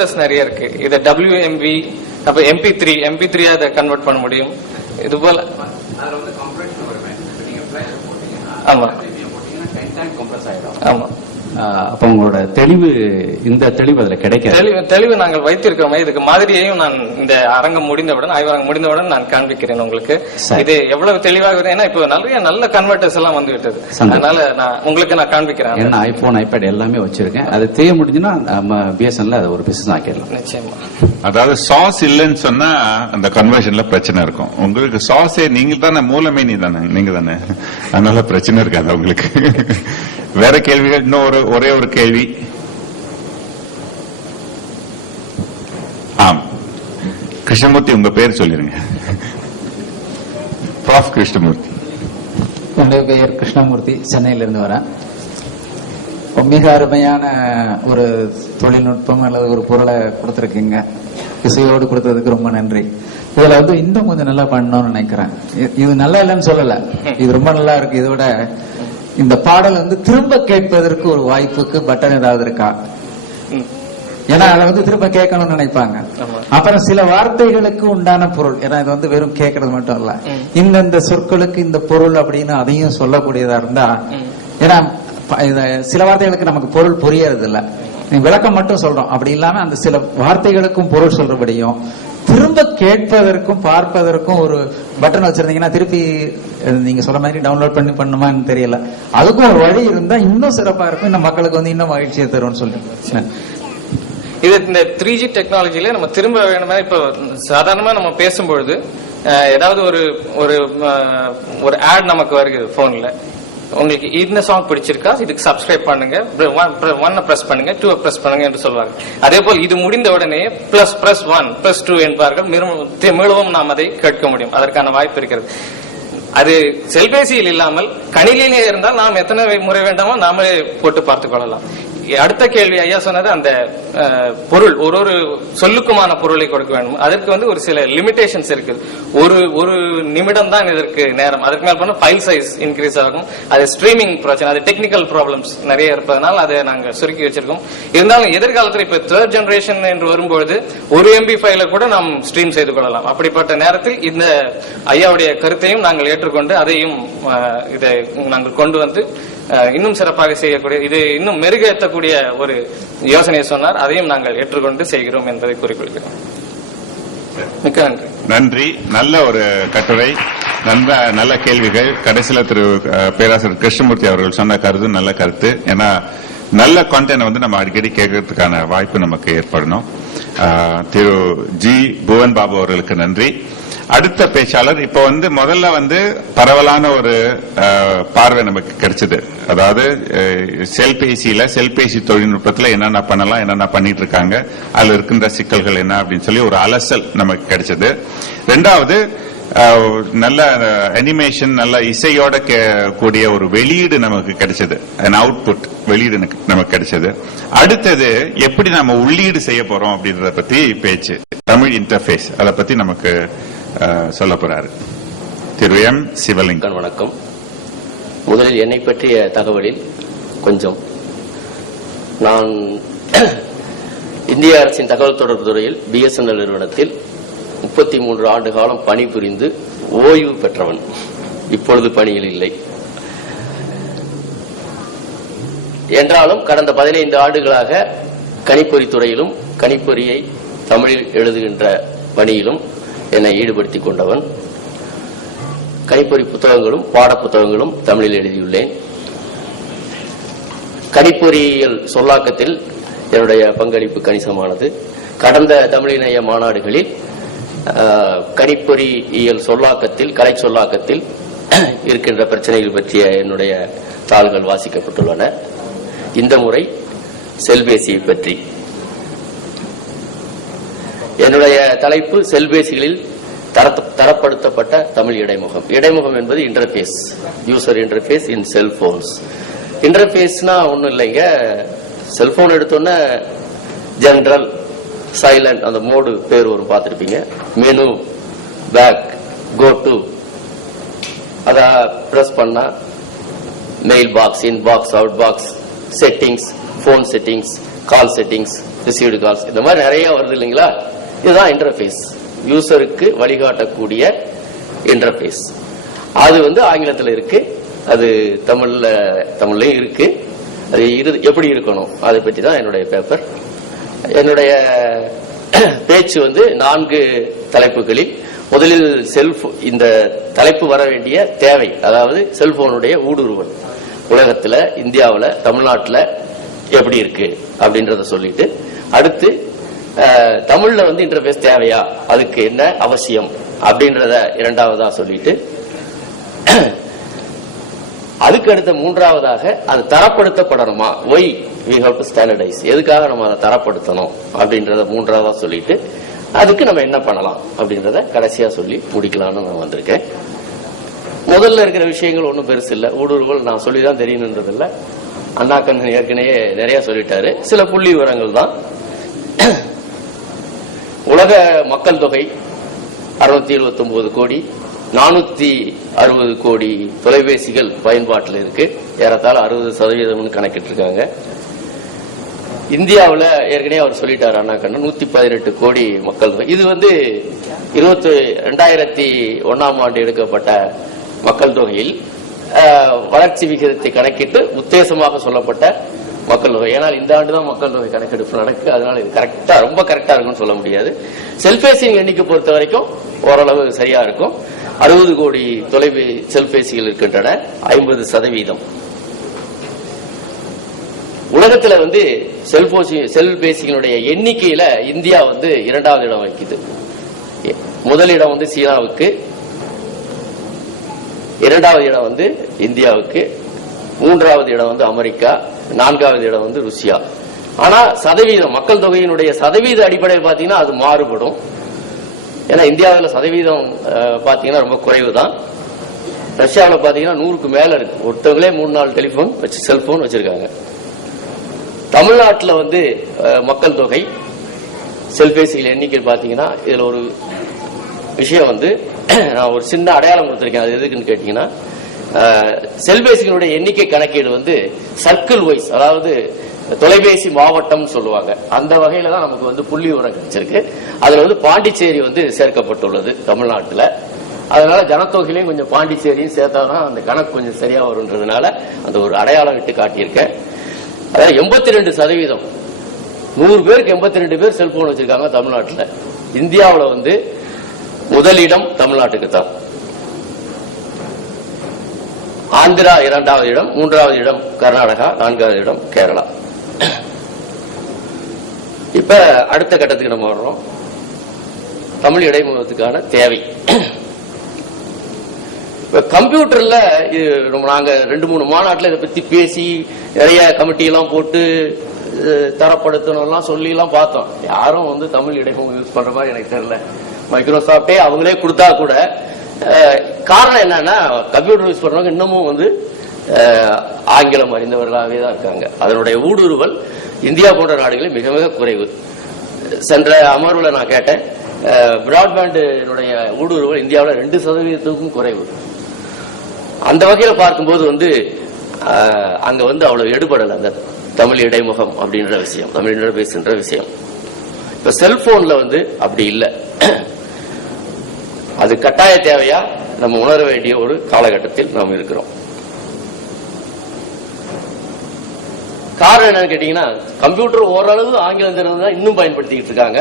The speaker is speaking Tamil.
நிறைய இருக்கு. இதை WMV அப்ப MP3 அதை கன்வெர்ட் பண்ண முடியும். இது போல ஆமா ஆமா. அப்ப உங்களோட தெளிவு, இந்த தெளிவு அதுல கிடைக்காது. தெளிவு நாங்கள் வைத்திருக்கிறோம். இதுக்கு மாதிரியையும் நான் இந்த அரங்கம் முடிந்தவுடன், ஆய்வரங்கம் முடிந்தவுடன் நான் காண்பிக்கிறேன் உங்களுக்கு. இது எவ்வளவு தெளிவாக, ஏன்னா இப்போ நிறைய நல்ல கன்வெர்டர்ஸ் எல்லாம் வந்து விட்டது. அதனால நான் உங்களுக்கு காண்பிக்கிறேன். ஏன்னா ஐபோன், ஐபேட் எல்லாமே வச்சிருக்கேன். அது தேய முடிஞ்சுன்னா நம்ம BSNL அதை ஒரு பிசினஸ் ஆக்கிடலாம். நிச்சயமா. அதாவது சாஸ் இல்லைன்னு சொன்னா அந்த கன்வர்ஷன்ல பிரச்சனை இருக்கும். உங்களுக்கு சாஸே நீங்க தானே, மூலமே நீங்க தானே, அதனால பிரச்சனை இருக்காது உங்களுக்கு. வேற கேள்விகள்? இன்னும் ஒரே ஒரு கேள்வி. ஆம், கிருஷ்ணமூர்த்தி, உங்க பேர் சொல்லிருங்க. ப்ராஃப் கிருஷ்ணமூர்த்தி. என்னுடைய பெயர் கிருஷ்ணமூர்த்தி, சென்னையிலிருந்து வரேன். மிக அருமையான ஒரு தொழில்நுட்பம் அல்லது ஒரு பொருளை கொடுத்துருக்கீங்க. இசையோடு கொடுத்ததுக்கு ரொம்ப நன்றி. இதுல இன்னும் கொஞ்சம் நல்லா பண்ணணும்னு நினைக்கிறேன். இது நல்லா இல்லைன்னு சொல்லல, இது ரொம்ப நல்லா இருக்கு. இதோட இந்த பாடல் திரும்ப கேட்பதற்கு ஒரு வாய்ப்புக்கு பட்டன் ஏதாவது இருக்கா? ஏன்னா அதை திரும்ப கேட்கணும்னு நினைப்பாங்க. அப்புறம் சில வார்த்தைகளுக்கு உண்டான பொருள், ஏன்னா இது வெறும் கேட்கறது மட்டும் இல்ல, இந்த சொற்களுக்கு இந்த பொருள் அப்படின்னு அதையும் சொல்லக்கூடியதா இருந்தா, ஏன்னா சில வார்த்தைகளுக்கு நமக்கு பொருள் புரியறது இல்ல, விளக்கம் மட்டும் சொல்றோம். அப்படி இல்லாம அந்த சில வார்த்தைகளுக்கும் பொருள் சொல்றபடியும் திரும்ப கேட்பதற்கும் பார்ப்பதற்கும் ஒரு பட்டன் வச்சிருந்தீங்கன்னா, திருப்பி நீங்க சொல்ற மாதிரி டவுன்லோட் பண்ணுமான்னு தெரியல, அதுக்கும் ஒரு வழி இருந்தா இன்னும் சிறப்பா இருக்கும். இந்த மக்களுக்கு இன்னும் மகிழ்ச்சியை தரும்னு சொல்லிட்டு, இது இந்த 3G டெக்னாலஜில நம்ம திரும்ப வேணுமே. இப்போ சாதாரணமா நம்ம பேசும்பொழுது ஏதாவது ஒரு ஆட் நமக்கு வருகிறது போன்ல, உங்களுக்கு இந்த சாங் பிடிச்சிருக்கா, இதுக்கு சப்ஸ்கிரைப் பண்ணுங்க, 1 பிரஸ் பண்ணுங்க, 2 பிரஸ் பண்ணுங்க என்று சொல்வாங்க. அதே போல் இது முடிந்த உடனே +1 +2 என்பார்கள். மீளவும் நாம் அதை கேட்க முடியும். அதற்கான வாய்ப்பு இருக்கிறது. அது செல்பேசியில் இல்லாமல் கணினியிலே இருந்தால் நாம் எத்தனை முறை வேண்டாமோ நாமளே போட்டு பார்த்துக் கொள்ளலாம். அடுத்த கேள்வி ஐயா சொன்னது, அந்த பொருள் ஒரு சொல்லுக்குமான பொருளை கொடுக்க வேண்டும். அதற்கு ஒரு சில லிமிடேஷன்ஸ் இருக்குது. ஒரு நிமிடம் தான் இதற்கு நேரம். அதற்கு மேல் பண்ண ஃபைல் சைஸ் இன்க்ரீஸ் ஆகும். அது ஸ்ட்ரீமிங் பிரச்சனை, அது டெக்னிக்கல் ப்ராப்ளம்ஸ் நிறைய இருப்பதனால் அதை நாங்கள் சுருக்கி வச்சிருக்கோம். இருந்தாலும் எதிர்காலத்தில் இப்ப 3rd ஜெனரேஷன் என்று வரும்பொழுது 1 MB ஃபைல கூட நாம் ஸ்ட்ரீம் செய்து கொள்ளலாம். அப்படிப்பட்ட நேரத்தில் இந்த ஐயாவுடைய கருத்தையும் நாங்கள் ஏற்றுக்கொண்டு அதையும் இதை நாங்கள் கொண்டு வந்து இன்னும் சிறப்பாக செய்யக்கூடிய, இது இன்னும் மெருகேற்றக்கூடிய ஒரு யோசனையை சொன்னார். அதையும் நாங்கள் ஏற்றுக்கொண்டு செய்கிறோம் என்பதை குறிப்பிடுகிறோம். மிக்க நன்றி. நன்றி. நல்ல ஒரு கட்டுரை, நல்ல கேள்விகள். கடைசியில் பேராசிரியர் கிருஷ்ணமூர்த்தி அவர்கள் சொன்ன கருத்து நல்ல கருத்து. ஏன்னா நல்ல கான்டென்ட் நம்ம அடிக்கடி கேட்கறதுக்கான வாய்ப்பு நமக்கு ஏற்படணும். திரு ஜி புவன் பாபு அவர்களுக்கு நன்றி. அடுத்த பேச்சாளர் இப்ப முதல்ல பரவலான ஒரு பார்வை நமக்கு கிடைச்சது. அதாவது செல்பேசி தொழில்நுட்பத்தில் என்னென்ன பண்ணலாம், என்னென்ன பண்ணிட்டு இருக்காங்க, அதுல இருக்கின்ற சிக்கல்கள் என்ன அப்படின்னு சொல்லி ஒரு அலசல் நமக்கு கிடைச்சது. ரெண்டாவது, நல்ல அனிமேஷன், நல்ல இசையோட கூடிய ஒரு வெளியீடு நமக்கு கிடைச்சது, அவுட்புட் வெளியீடு நமக்கு கிடைச்சது. அடுத்தது எப்படி நம்ம உள்ளீடு செய்ய போறோம் அப்படின்றத பத்தி பேச்சு, தமிழ் இன்டர்ஃபேஸ், அதை பத்தி நமக்கு சொல்ல போறாரு திரு எம் சிவலிங்கம். வணக்கம். முதலில் என்னை பற்றிய தகவலில் கொஞ்சம், நான் இந்திய அரசின் தகவல் தொடர்பு துறையில் BSNL நிறுவனத்தில் 33 ஆண்டு காலம் பணிபுரிந்து ஓய்வு பெற்றவன். இப்பொழுது பணியில் இல்லை என்றாலும் கடந்த 15 ஆண்டுகளாக கணிப்பொறி துறையிலும் கணிப்பொறியை தமிழில் எழுதுகின்ற பணியிலும் என்னை ஈடுபடுத்திக் கொண்டவன். கணிப்பொறி புத்தகங்களும் பாட புத்தகங்களும் தமிழில் எழுதியுள்ளேன். கணிப்பொறியியல் சொல்லாக்கத்தில் என்னுடைய பங்களிப்பு கணிசமானது. கடந்த தமிழிணைய மாநாடுகளில் கணிப்பொறியியல் சொல்லாக்கத்தில், கலை சொல்லாக்கத்தில் இருக்கின்ற பிரச்சனைகள் பற்றிய என்னுடைய தாள்கள் வாசிக்கப்பட்டுள்ளன. இந்த முறை செல்பேசியை பற்றி என்னுடைய தலைப்பு, செல்பேசிகளில் தரப்படுத்தப்பட்ட தமிழ் இடைமுகம். இடைமுகம் என்பது இன்டர்பேஸ், யூசர் இன்டர்பேஸ் இன் செல்போன்ஸ். இன்டர்பேஸ்னா ஒன்னும் இல்லைங்க, செல்போன் எடுத்தோன்னே ஜெனரல், சைலண்ட், அந்த மோடு பேர் வரும், பார்த்துருப்பீங்க. மெனு, பேக், கோ டு, அத பிரஸ் பண்ணா மெயில் பாக்ஸ், இன் box, out box, settings, phone settings, கால் செட்டிங்ஸ், ரிசீவ்டு கால்ஸ், இந்த மாதிரி நிறைய வருது இல்லைங்களா? இதுதான் இன்டர்ஃபேஸ், யூசருக்கு வழிகாட்டக்கூடிய இன்டர்ஃபேஸ். அது வந்து ஆங்கிலத்தில் இருக்கு, அது தமிழ்லயும் இருக்கு. அது எப்படி இருக்கணும் அதை பற்றி தான் என்னுடைய பேப்பர். என்னுடைய பேச்சு வந்து 4 தலைப்புகளில். முதலில் இந்த தலைப்பு வர வேண்டிய தேவை, அதாவது செல்போனுடைய ஊடுருவல் உலகத்துல, இந்தியாவில், தமிழ்நாட்டில் எப்படி இருக்கு அப்படின்றத சொல்லிட்டு, அடுத்து தமிழ்ல வந்து இன்டர்ஃபேஸ் தேவையா, அதுக்கு என்ன அவசியம் அப்படின்றத இரண்டாவதா சொல்லிட்டு, அதுக்கு அடுத்த மூன்றாவதாக அது தரப்படுத்தப்படணுமா, why we have to standardize, எதுக்காக நம்ம அதை தரப்படுத்தணும் அப்படின்றத மூன்றாவதா சொல்லிட்டு, அதுக்கு நம்ம என்ன பண்ணலாம் அப்படின்றத கடைசியா சொல்லி முடிக்கலாம்னு நான் வந்திருக்கேன். முதல்ல இருக்கிற விஷயங்கள் ஒன்றும் பெருசு இல்லை, ஊடுருவல் நான் சொல்லிதான் தெரியணுன்றது இல்லை. அண்ணாக்கண்ணன் ஏற்கனவே நிறைய சொல்லிட்டாரு. சில புள்ளி விவரங்கள் தான். உலக மக்கள் தொகை 679 கோடி, 460 கோடி தொலைபேசிகள் பயன்பாட்டில் இருக்கு. ஏறத்தாழ 60% கணக்கிட்டு இருக்காங்க. இந்தியாவில் ஏற்கனவே அவர் சொல்லிட்டாரு அண்ணாக்கண்ணன், 118 கோடி மக்கள் தொகை. இது வந்து 2001ஆம் ஆண்டு எடுக்கப்பட்ட மக்கள் தொகையில் வளர்ச்சி விகிதத்தை கணக்கிட்டு உத்தேசமாக சொல்லப்பட்ட மக்கள் தொகை. ஏன்னா இந்த ஆண்டு தான் மக்கள் தொகை கணக்கெடுப்பு நடக்கு, அதனால இது கரெக்டா, ரொம்ப கரெக்டா இருக்குன்னு சொல்ல முடியாது. செல்பேசியின் எண்ணிக்கை பொறுத்த வரைக்கும் ஓரளவு சரியா இருக்கும். 60 கோடி செல்பேசிகள் இருக்கின்றன, 50%. உலகத்துல வந்து செல்பேசிகளுடைய எண்ணிக்கையில இந்தியா வந்து 2வது இடம் வகிக்குது. முதலிடம் வந்து சீனாவுக்கு, 2வது இடம் வந்து இந்தியாவுக்கு, 3வது இடம் வந்து அமெரிக்கா, 4வது இடம் வந்து ருசியா. ஆனா சதவீதம், மக்கள் தொகையினுடைய சதவீத அடிப்படையில் பாத்தீங்கன்னா அது மாறுபடும். ஏன்னா இந்தியாவில் சதவீதம் பாத்தீங்கன்னா ரொம்ப குறைவு தான். ரஷ்யாவில் பாத்தீங்கன்னா 100க்கு மேல இருக்கு. ஒருத்தவங்களே 3-4 டெலிபோன் வச்சு, செல்போன் வச்சிருக்காங்க. தமிழ்நாட்டில் வந்து மக்கள் தொகை செல்பேசிகள் எண்ணிக்கை பாத்தீங்கன்னா, இதுல ஒரு விஷயம் வந்து நான் ஒரு சின்ன அடையாளம் கொடுத்திருக்கேன். அது எதுக்குன்னு கேட்டீங்கன்னா, செல்பேசிகளுடைய எண்ணிக்கை கணக்கீடு வந்து சர்க்கிள் வைஸ், அதாவது தொலைபேசி மாவட்டம் சொல்லுவாங்க, அந்த வகையில தான் நமக்கு வந்து புள்ளி விவரம் கிடைச்சிருக்கு. அதுல வந்து பாண்டிச்சேரி வந்து சேர்க்கப்பட்டுள்ளது தமிழ்நாட்டில். அதனால ஜனத்தொகையிலையும் கொஞ்சம் பாண்டிச்சேரியும் சேர்த்தாதான் அந்த கணக்கு கொஞ்சம் சரியா வரும்ன்றதுனால அந்த ஒரு அடையாளம் விட்டு காட்டியிருக்கேன். அதாவது 82%, 100 பேருக்கு 82 பேர் செல்போன் வச்சிருக்காங்க தமிழ்நாட்டில். இந்தியாவில் வந்து முதலிடம் தமிழ்நாட்டுக்கு தான். ஆந்திரா 2வது இடம், 3வது இடம் கர்நாடகா, 4வது இடம் கேரளா. இப்ப அடுத்த கட்டத்துக்கு நம்ம வர்றோம். தமிழ் இடைமுகத்துக்கான தேவை. இப்ப கம்ப்யூட்டர்ல நாங்க 2-3 மாநாட்டில் இதை பத்தி பேசி நிறைய கமிட்டி எல்லாம் போட்டு தரப்படுத்தணும் சொல்லி எல்லாம் பார்த்தோம். யாரும் வந்து தமிழ் இடைமுகம் யூஸ் பண்ற மாதிரி எனக்கு தெரியல. மைக்ரோசாப்டே அவங்களே கொடுத்தா கூட, காரணம் என்னன்னா கம்ப்யூட்டர் யூஸ் பண்றவங்க இன்னமும் வந்து ஆங்கிலம் அறிந்தவர்களாகவே தான் இருக்காங்க. அதனுடைய ஊடுருவல் இந்தியா போன்ற நாடுகளில் மிக மிக குறைவு. சென்ற அமர்வுல நான் கேட்டேன், பிராட்பேண்டுடைய ஊடுருவல் இந்தியாவில் 2% குறைவு. அந்த வகையில் பார்க்கும்போது வந்து அங்க வந்து அவ்வளவு எடுபடல அந்த தமிழ் இடைமுகம் அப்படின்ற விஷயம், தமிழ் இன்டர்ஃபேஸ்ன்ற விஷயம். இப்ப செல்போன்ல வந்து அப்படி இல்லை. அது கட்டாய தேவையா நம்ம உணர வேண்டிய ஒரு காலகட்டத்தில் நாம் இருக்கிறோம். காரணம் என்னன்னு கேட்டீங்கன்னா, கம்ப்யூட்டர் ஓரளவு ஆங்கிலம் தெரிஞ்சு தான் இன்னும் பயன்படுத்திக்கிட்டு இருக்காங்க.